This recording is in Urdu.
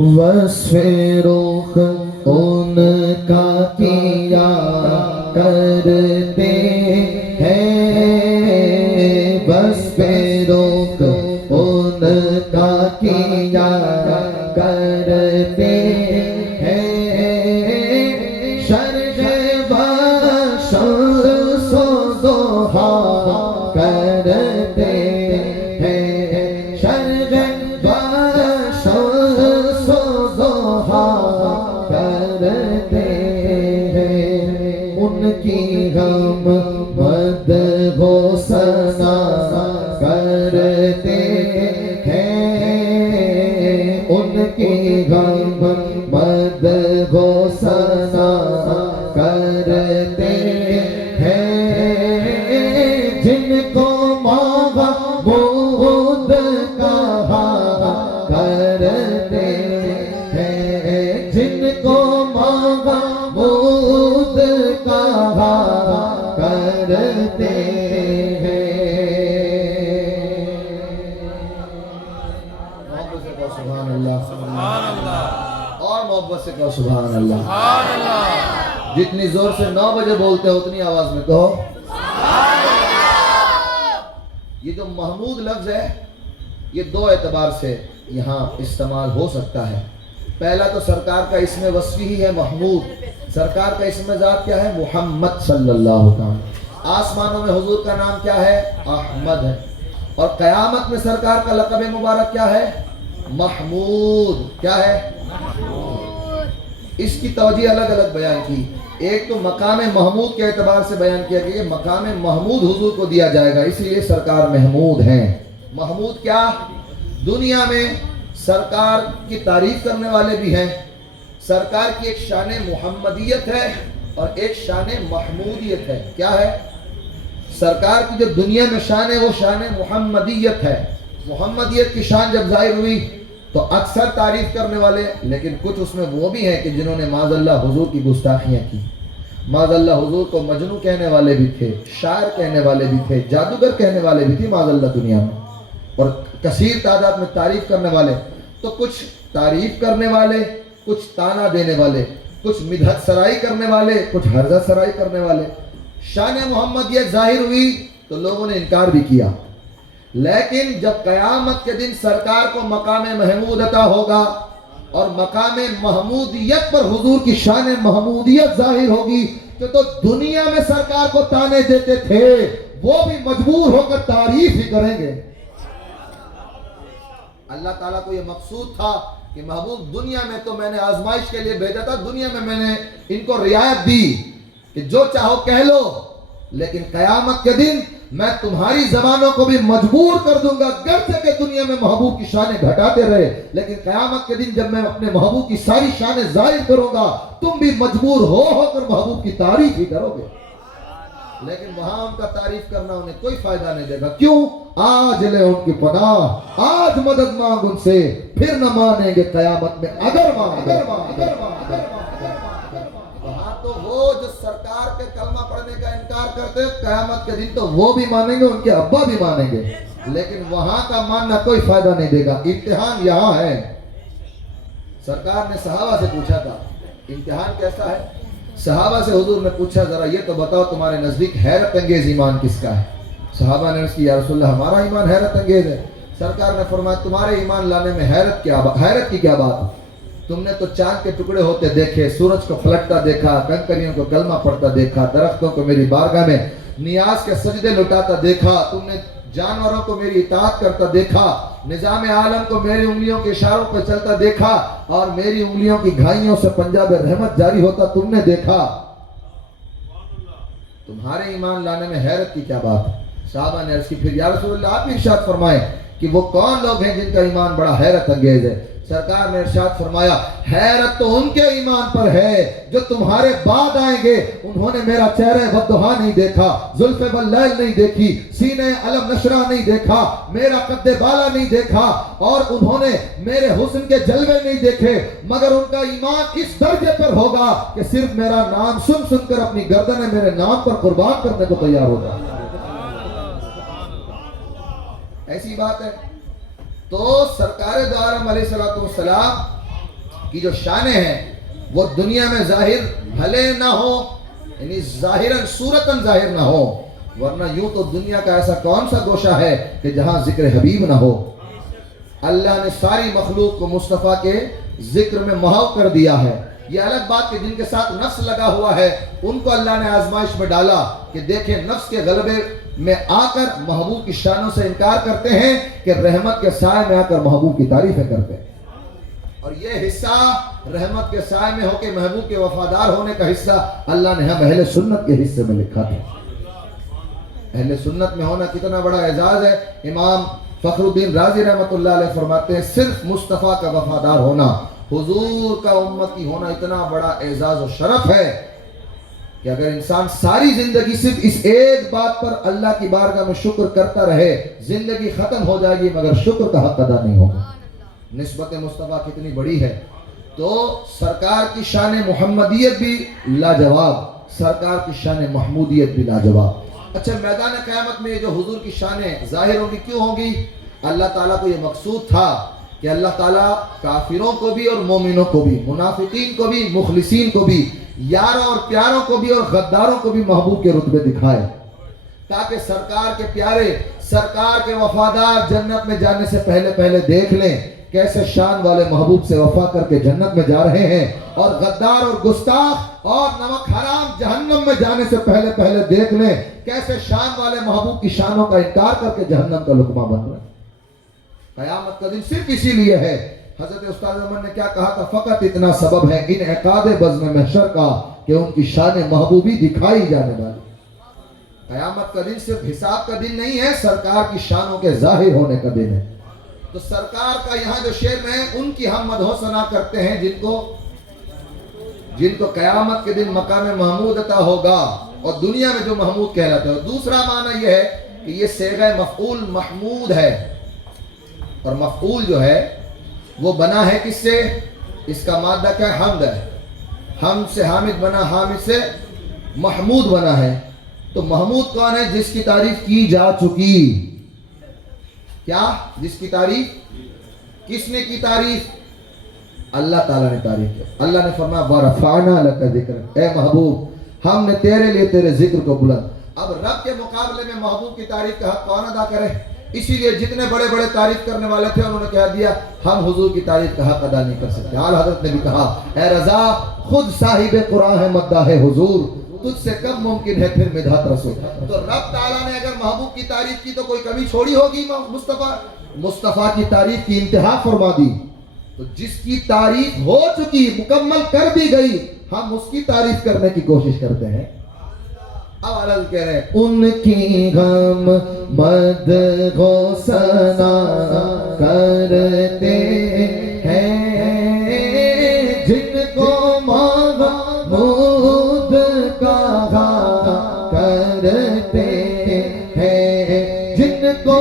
وصف رخ ان کا کیا کرتے ہیں، وصف رخ ان کا کیا کرتے ہیں، شرق و شمس و ضحا کرتے ہیں، شرق و شمس و ضحا کرتے ہیں، ان کی ہم مدح و ثنا کرتے ہیں، ان کی ہم مدح و ثنا کرتے ہیں، جن کو معبود کہا کرتے ہیں، جن کو معبود کہا کرتے ہیں۔ محبت سے کہو سبحان اللہ، سبحان اللہ، اور محبت سے کہو سبحان اللہ۔ سبحان اللہ، جتنی زور سے 9 بجے بولتے ہو اتنی آواز میں کہو۔ یہ جو محمود لفظ ہے یہ 2 اعتبار سے یہاں استعمال ہو سکتا ہے۔ پہلا تو سرکار کا اسم وصفی ہی ہے محمود، سرکار کا اسم ذات کیا ہے؟ محمد صلی اللہ علیہ وسلم۔ آسمانوں میں حضور کا نام کیا ہے؟ احمد ہے، اور قیامت میں سرکار کا لقب مبارک کیا ہے؟ محمود۔ کیا ہے؟ اس کی توجیہ الگ الگ بیان کی۔ ایک تو مقام محمود کے اعتبار سے بیان کیا گیا کہ مقام محمود حضور کو دیا جائے گا، اس لیے سرکار محمود ہیں۔ محمود کیا؟ دنیا میں سرکار کی تعریف کرنے والے بھی ہیں، سرکار کی ایک شان محمدیت ہے اور ایک شان محمودیت ہے۔ کیا ہے؟ سرکار کی جو دنیا میں شان ہے وہ شان محمدیت ہے۔ محمدیت کی شان جب ظاہر ہوئی تو اکثر تعریف کرنے والے، لیکن کچھ اس میں وہ بھی ہیں کہ جنہوں نے معاذ اللہ حضور کی گستاخیاں کی۔ معاذ اللہ حضور کو مجنوں کہنے والے بھی تھے، شاعر کہنے والے بھی تھے، جادوگر کہنے والے بھی تھے معاذ اللہ دنیا میں، اور کثیر تعداد میں تعریف کرنے والے۔ تو کچھ تعریف کرنے والے، کچھ تانا دینے والے، کچھ مدحت سرائی کرنے والے، کچھ حرزہ سرائی کرنے والے۔ شان محمدیت ظاہر ہوئی تو لوگوں نے انکار بھی کیا، لیکن جب قیامت کے دن سرکار کو مقام محمود عطا ہوگا اور مقام محمودیت پر حضور کی شان محمودیت ظاہر ہوگی تو دنیا میں سرکار کو تانے دیتے تھے وہ بھی مجبور ہو کر تعریف ہی کریں گے۔ اللہ تعالیٰ کو یہ مقصود تھا کہ محبوب دنیا میں تو میں نے آزمائش کے لیے بھیجا تھا، دنیا میں نے ان کو رعایت دی کہ جو چاہو کہہ لو، لیکن قیامت کے دن میں تمہاری زبانوں کو بھی مجبور کر دوں گا، گرچہ کہ دنیا میں محبوب کی شانیں گھٹاتے رہے، لیکن قیامت کے دن جب میں اپنے محبوب کی ساری شانیں ظاہر کروں گا تم بھی مجبور ہو کر محبوب کی تعریف ہی کرو گے۔ لیکن وہاں ان کا تعریف کرنا انہیں کوئی فائدہ نہیں دے گا۔ کیوں؟ آج لے ان کی پناہ، آج مدد مانگ ان سے، پھر نہ مانیں گے قیامت میں اگر مانگے۔ وہاں تو وہ جو سرکار کے کلمہ پڑھنے کا انکار کرتے قیامت کے دن تو وہ بھی مانیں گے، ان کے ابا بھی مانیں گے، لیکن وہاں کا ماننا کوئی فائدہ نہیں دے گا۔ امتحان یہاں ہے۔ سرکار نے صحابہ سے پوچھا تھا امتحان کیسا ہے؟ صحابہ سے حضور نے پوچھا ذرا یہ تو بتاؤ تمہارے نزدیک حیرت انگیز ایمان کس کا ہے؟ صحابہ نے عرض کی یا رسول اللہ ہمارا ایمان حیرت انگیز ہے۔ سرکار نے فرمایا تمہارے ایمان لانے میں حیرت کی کیا بات ہے؟ تم نے تو چاند کے ٹکڑے ہوتے دیکھے، سورج کو پلٹتا دیکھا، کنکریوں کو کلمہ پڑھتا دیکھا، درختوں کو میری بارگاہ میں نیاز کے سجدے لٹاتا دیکھا، تم نے جانوروں کو میری اطاعت کرتا دیکھا، نظام عالم کو میری انگلیوں کے اشاروں پہ چلتا دیکھا، اور میری انگلیوں کی گھائیوں سے پنجاب رحمت جاری ہوتا تم نے دیکھا۔ تمہارے ایمان لانے میں حیرت کی کیا بات ہے؟ صحابہ نے عرض کی پھر یا رسول اللہ آپ ارشاد فرمائیں کہ وہ کون لوگ ہیں جن کا ایمان بڑا حیرت انگیز ہے؟ سرکار نے ارشاد فرمایا حیرت تو ان کے ایمان پر ہے جو تمہارے بعد آئیں گے، انہوں نے میرا چہرہ والضحیٰ نہیں دیکھا، زلف واللیل نہیں دیکھی، سینہ علم نشرہ نہیں دیکھا، میرا قد بالا نہیں دیکھا، اور انہوں نے میرے حسن کے جلوے نہیں دیکھے، مگر ان کا ایمان اس درجے پر ہوگا کہ صرف میرا نام سن سن کر اپنی گردنیں میرے نام پر قربان کرنے کو تیار ہوگا۔ ایسی بات ہے۔ تو سرکار دو عالم علیہ السلام کی جو شانیں ہیں وہ دنیا میں ظاہر بھلے نہ ہو، یعنی ظاہراً صورتاً ظاہر نہ ہو، ورنہ یوں تو دنیا کا ایسا کون سا گوشہ ہے کہ جہاں ذکر حبیب نہ ہو۔ اللہ نے ساری مخلوق کو مصطفیٰ کے ذکر میں محو کر دیا ہے۔ یہ الگ بات کہ جن کے ساتھ نفس لگا ہوا ہے ان کو اللہ نے آزمائش میں ڈالا کہ دیکھیں نفس کے غلبے میں آ کر محبوب کی شانوں سے انکار کرتے ہیں کہ رحمت کے سائے میں آ کر محبوب کی تعریفیں کرتے ہیں۔ اور یہ حصہ رحمت کے سائے میں ہو کے محبوب کے وفادار ہونے کا حصہ اللہ نے ہم اہل سنت کے حصے میں لکھا تھا۔ اہل سنت میں ہونا کتنا بڑا اعزاز ہے۔ امام فخر الدین رازی رحمۃ اللہ علیہ فرماتے ہیں صرف مصطفیٰ کا وفادار ہونا، حضور کا امتی ہونا اتنا بڑا اعزاز و شرف ہے کہ اگر انسان ساری زندگی صرف اس ایک بات پر اللہ کی بارگاہ میں شکر کرتا رہے، زندگی ختم ہو جائے گی مگر شکر کا حق ادا نہیں ہوگا۔ نسبت مصطفیٰ کتنی بڑی ہے۔ تو سرکار کی شان محمدیت بھی لاجواب، سرکار کی شان محمودیت بھی لاجواب۔ اچھا میدان قیامت میں جو حضور کی شانیں ظاہر ہوگی، کیوں ہوگی؟ اللہ تعالیٰ کو یہ مقصود تھا کہ اللہ تعالیٰ کافروں کو بھی اور مومنوں کو بھی، منافقین کو بھی، مخلصین کو بھی، یاروں اور پیاروں کو بھی اور غداروں کو بھی محبوب کے رتبے دکھائے، تاکہ سرکار کے پیارے، سرکار کے وفادار جنت میں جانے سے پہلے دیکھ لیں کیسے شان والے محبوب سے وفا کر کے جنت میں جا رہے ہیں، اور غدار اور گستاخ اور نمک حرام جہنم میں جانے سے پہلے دیکھ لیں کیسے شان والے محبوب کی شانوں کا انکار کر کے جہنم کا لقمہ بن رہے ہیں۔ قیامت کا دن صرف اسی لیے ہے۔ حضرت استاد عمر نے کیا کہا تھا؟ فقط اتنا سبب ہے انعقاد بزم محشر کا کہ ان کی شان محبوبی دکھائی جانے والی۔ قیامت کا دن صرف حساب کا دن نہیں ہے، سرکار کی شانوں کے ظاہر ہونے کا دن ہے۔ تو سرکار کا یہاں جو شعر میں ان کی ہم مدح و ثنا کرتے ہیں جن کو قیامت کے دن مقام محمود عطا ہوگا اور دنیا میں جو محمود کہلاتے ہیں۔ اور دوسرا معنی یہ ہے کہ یہ صیغہ مفعول محمود ہے، اور مفعول جو ہے وہ بنا ہے کس سے؟ اس کا مادہ کیا ہے؟ حمد ہے۔ حمد سے حامد بنا، حامد سے محمود بنا ہے۔ تو محمود کون ہے؟ جس کی تعریف کی جا چکی۔ کیا؟ جس کی تعریف؟ کس نے کی تعریف؟ اللہ تعالیٰ نے تعریف کی۔ اللہ نے فرمایا وَرَفَعْنَا لَكَ ذِكْرَكَ، اے محبوب ہم نے تیرے لیے تیرے ذکر کو بلند۔ اب رب کے مقابلے میں محبوب کی تعریف کا حق کون ادا کرے؟ اسی لیے جتنے بڑے بڑے تعریف کرنے والے تھے انہوں نے کہہ دیا ہم حضور کی تعریف کا حق ادا نہیں کر سکتے۔ حال حضرت نے بھی کہا اے رضا خود صاحب قرآن ہے مداح حضور، تجھ سے کم ممکن ہے پھر مدحت رسول۔ تو رب تعالیٰ نے اگر محبوب کی تعریف کی تو کوئی کمی چھوڑی ہوگی؟ مصطفیٰ کی تعریف کی انتہا فرما دی۔ تو جس کی تعریف ہو چکی، مکمل کر دی گئی، ہم اس کی تعریف کرنے کی کوشش کرتے ہیں۔ اب عرض کہہ رہے ہیں ان کی غم مدح و ثنا کرتے ہیں جن کو محمود کہا کرتے ہیں، جن کو